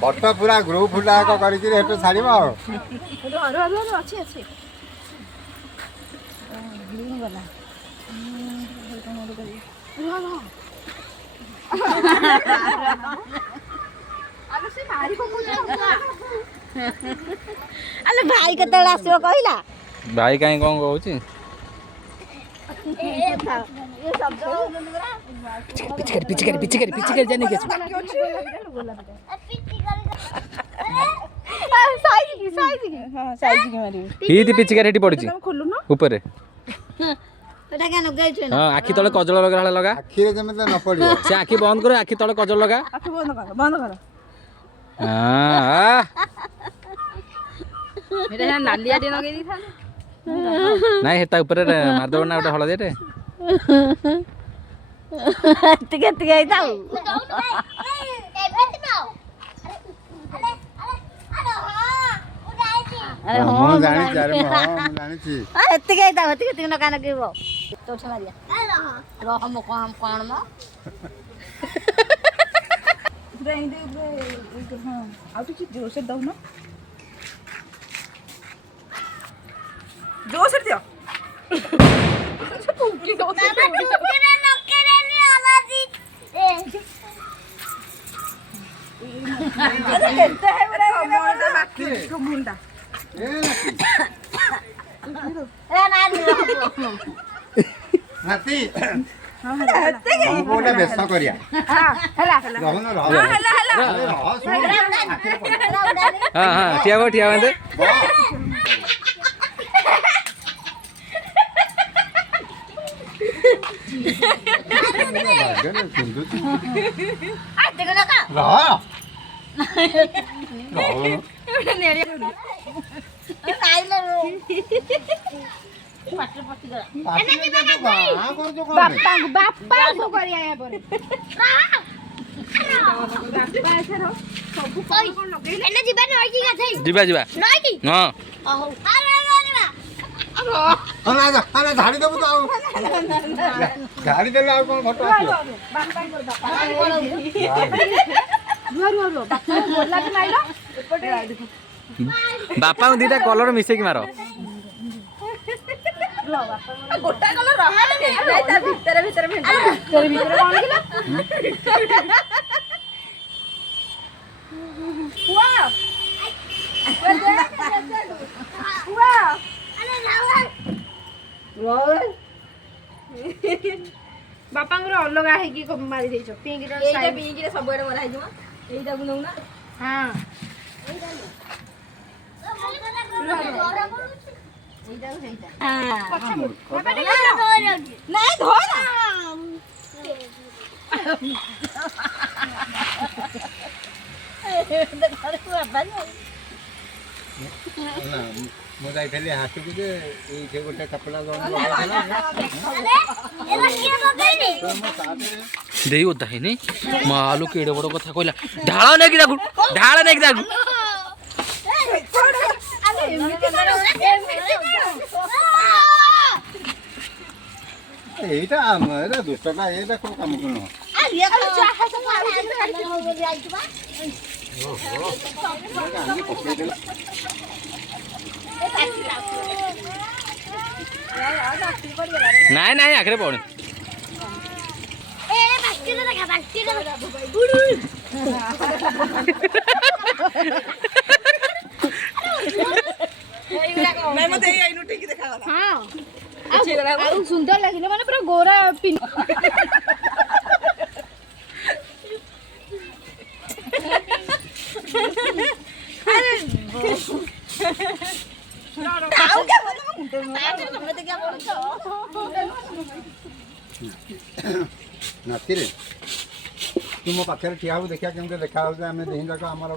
photo ପୁରା group ଫୁଟାକ କରିକି ହେଠୁ ଛାଡ଼ିବ ଆଉ ଅଛି ଅଛି ଗ୍ରୀନ୍ ଗଲା ଆଲୋ ଭାଇ କେତେବେଳେ ଆସିବ କହିଲା ଭାଇ କାହିଁ କଣ କହୁଛି ପିଚିକାରି ଜାନି କିଛି ଏଇଠି ପିଚିକାରି ଏଠି ପଡିଛି ଉପରେ ହଁ ଆଖି ତଳେ କଜଳ ଲଗା ଲଗା ଆଖିରେ ଯେମିତି ନ ପଡ଼ିବ ସେ ଆଖି ବନ୍ଦ କରେ ଆଖି ତଳେ କଜଳ ଲଗା ନାଲିଆ ଟିକେ ଲଗେଇ ଦେଇଥାନ୍ତି ନାଇଁ ହେତା ଉପରେ ମାରିଦବ ନା ଗୋଟେ ହଳଦିଆଟେ ଏତିକି ଏତିକି ହେଇଥାଉ ମୁଁ ଜାଣିଛି ଆରେ ମୁଁ ଜାଣିଛି ଏତିକି ହେଇଥାଉ ଏତିକି ଏତିକି ନକା ନକିବ ତୋଛ ମାରିଆ ରହ ମୋ କଣ ମ ଆଉ ଟିକେ ଜୋରସେ ଦଉନ ଜୋରସେ ଦିଅ ହାତୀ ଗୋଟେ ବେଶ କରିବା ହଁ ଠିଆ ବାନ୍ଧେ ଯିବା ଯିବା ହଁ ଝାଡ଼ି ଦେବୁ ତ ଆଉ ଝାଡ଼ି ଦେଲେ ଆଉ କଣ ଫଟୋ ଆସିବ ବାପାଙ୍କୁ ଦିଟା କଲର ମିଶେଇକି ମାର ଗୋଟା କଲର ଭିତରେ ଭିତରେ ଭିତରେ କଣ ବାପାଙ୍କର ଅଲଗା ହେଇକି ମାରି ଦେଇଛ ପିଙ୍କିରେ ସବୁଆଡେ ମରା ହେଇଯିବ ଏଇଟାକୁ ନଉନା ହଁ ମୁଁ ଯାଇଥିଲି ହାଟକୁ ଯେ ଏଇଠି ଗୋଟେ କପଡ଼ା ଦେଇ ଓଦା ହେଇନି ମାଲୁ କେଡେ ବଡ କଥା କହିଲା ଢାଳ ନେଇକି ତାକୁ এইটা দুষ্টটা এইটা কোনো কাম করো ନାଇଁ ନାଇଁ ଆଖରେ ପଡୁନି ସୁନ୍ଦର ଲାଗିଲା ମାନେ ପୁରା ଗୋରା ନାତିରେ ତୁ ମୋ ପାଖରେ ଠିଆ ହବୁ ଦେଖିବା କେମିତି ଦେଖା ହଉଛି ଆମେ ଦେହିଁ ଯାକ ଆମର